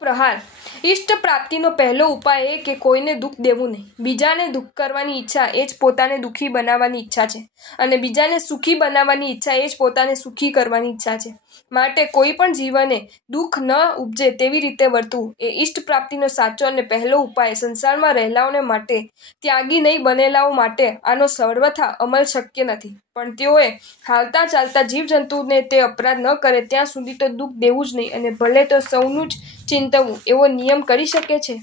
પ્રહાર ઇષ્ટ પ્રાપ્તિનો પહેલો ઉપાય એ કે કોઈને દુઃખ દેવું નહીં. બીજાને દુઃખ કરવાની ઈચ્છા એ જ પોતાને દુઃખી બનાવવાની ઈચ્છા છે, અને બીજાને સુખી બનાવવાની ઈચ્છા એ જ પોતાને સુખી કરવાની ઈચ્છા છે. માટે કોઈ પણ જીવને દુઃખ ન ઉપજે તેવી રીતે વર્તવું એ ઇષ્ટ પ્રાપ્તિનો સાચો અને પહેલો ઉપાય. સંસારમાં રહેલાઓને માટે, ત્યાગી નહીં બનેલાઓ માટે આનો સર્વથા અમલ શક્ય નથી, પણ તેઓએ હાલતા ચાલતા જીવજંતુને તે અપરાધ ન કરે ત્યાં સુધી તો દુઃખ દેવું જ નહીં, અને ભલે તો સૌનું જ ચિંતવું એવો નિયમ કરી શકે છે.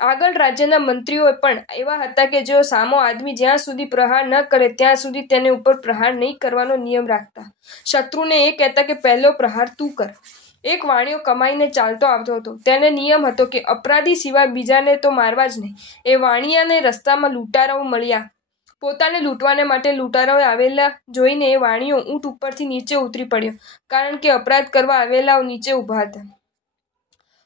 આગળ રાજ્યના મંત્રીઓ પણ એવા હતા કે જેઓ સામો આદમી જ્યાં સુધી પ્રહાર ન કરે ત્યાં સુધી તેને ઉપર પ્રહાર નહીં કરવાનો નિયમ રાખતા. શત્રુને એ કહેતા કે પહેલો પ્રહાર તું કર. એક વાણિયો કમાઈને ચાલતો આવતો હતો. તેને નિયમ હતો કે અપરાધી સિવાય બીજાને તો મારવા જ નહીં. એ વાણિયાને રસ્તામાં લૂંટારાઓ મળ્યા. પોતાને લૂંટવાને માટે લૂંટારાઓ આવેલા જોઈને એ વાણિયો ઊંટ ઉપરથી નીચે ઉતરી પડ્યો, કારણ કે અપરાધ કરવા આવેલાઓ નીચે ઊભા હતા.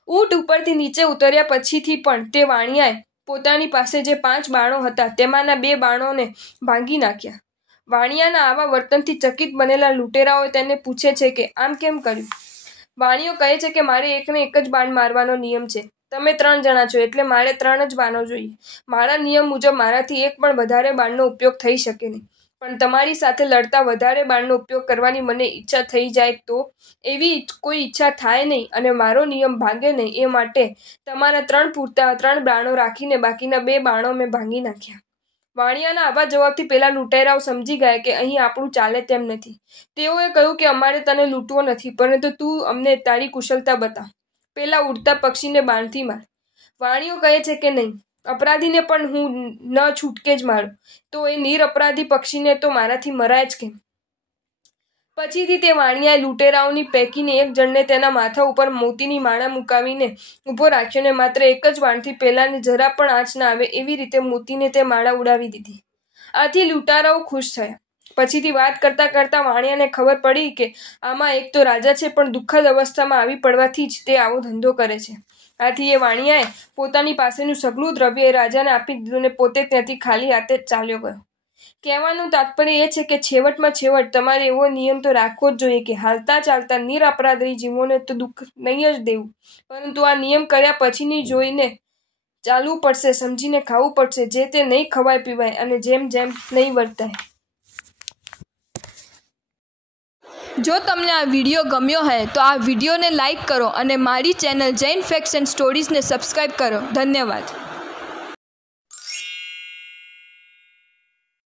ઊંટ ઉપરથી નીચે ઉતર્યા પછીથી પણ તે વાણિયાએ પોતાની પાસે જે 5 બાણો હતા તેમાંના 2 બાણોને ભાંગી નાખ્યા. વાણિયાના આવા વર્તનથી ચકિત બનેલા લૂંટેરાઓ તેને પૂછે છે કે આમ કેમ કર્યું? વાણિયો કહે છે કે મારે એકને એક જ બાણ મારવાનો નિયમ છે. તમે 3 જણા છો એટલે મારે 3 જ બાણો જોઈએ. મારા નિયમ મુજબ મારાથી એક પણ વધારે બાણનો ઉપયોગ થઈ શકે નહીં, પણ તમારી સાથે લડતા વધારે બાણનો ઉપયોગ કરવાની મને ઈચ્છા થઈ જાય તો એવી કોઈ ઈચ્છા થાય નહીં અને મારો નિયમ ભાંગે નહીં, એ માટે તમારા 3 પૂરતા 3 બાણો રાખીને બાકીના 2 બાણો મેં ભાંગી નાખ્યા. વાણિયાના આવા જવાબથી પેલા લૂંટારાઓ સમજી ગયા કે અહીં આપણું ચાલે તેમ નથી. તેઓએ કહ્યું કે અમારે તને લૂંટવો નથી, પરંતુ તું અમને તારી કુશળતા બતાવ. પેલા ઉડતા પક્ષીને બાણથી માર. વાણિયો કહે છે કે નહીં, અપરાધીને પણ હું ન છૂટકે જ મારું, તો એ નિરપરાધી પક્ષીને તો મારાથી મરાય જ કેમ? પછીથી તે વાણિયાએ લૂંટેરાઓની પૈકીને એક જણને તેના માથા ઉપર મોતીની માળા મુકાવીને ઊભો રાખ્યો, ને માત્ર એક જ બાણથી પેલાને જરા પણ આંચ ના આવે એવી રીતે મોતીને તે માળા ઉડાવી દીધી. આથી લૂંટારાઓ ખુશ થયા. પછીથી વાત કરતા કરતા વાણિયાને ખબર પડી કે આમાં એક તો રાજા છે, પણ દુઃખદ અવસ્થામાં આવી પડવાથી જ તે આવો ધંધો કરે છે. આથી એ વાણિયાએ પોતાની પાસેનું સઘળું દ્રવ્ય એ રાજાને આપી દીધું ને પોતે ત્યાંથી ખાલી હાથે જ ચાલ્યો ગયો. કહેવાનું તાત્પર્ય એ છે કે છેવટમાં છેવટ તમારે એવો નિયમ તો રાખવો જ જોઈએ કે હાલતા ચાલતા નિરપરાધી જીવોને તો દુઃખ નહીં જ દેવું, પરંતુ આ નિયમ કર્યા પછીની જોઈને ચાલવું પડશે, સમજીને ખાવું પડશે, જે તે નહીં ખવાય પીવાય અને જેમ નહીં વર્તાય. જો તમને આ વિડીયો ગમ્યો હોય તો આ વિડીયોને લાઈક કરો અને મારી ચેનલ જૈન ફેક્ટ્સ એન્ડ સ્ટોરીઝને સબસ્ક્રાઈબ કરો. ધન્યવાદ.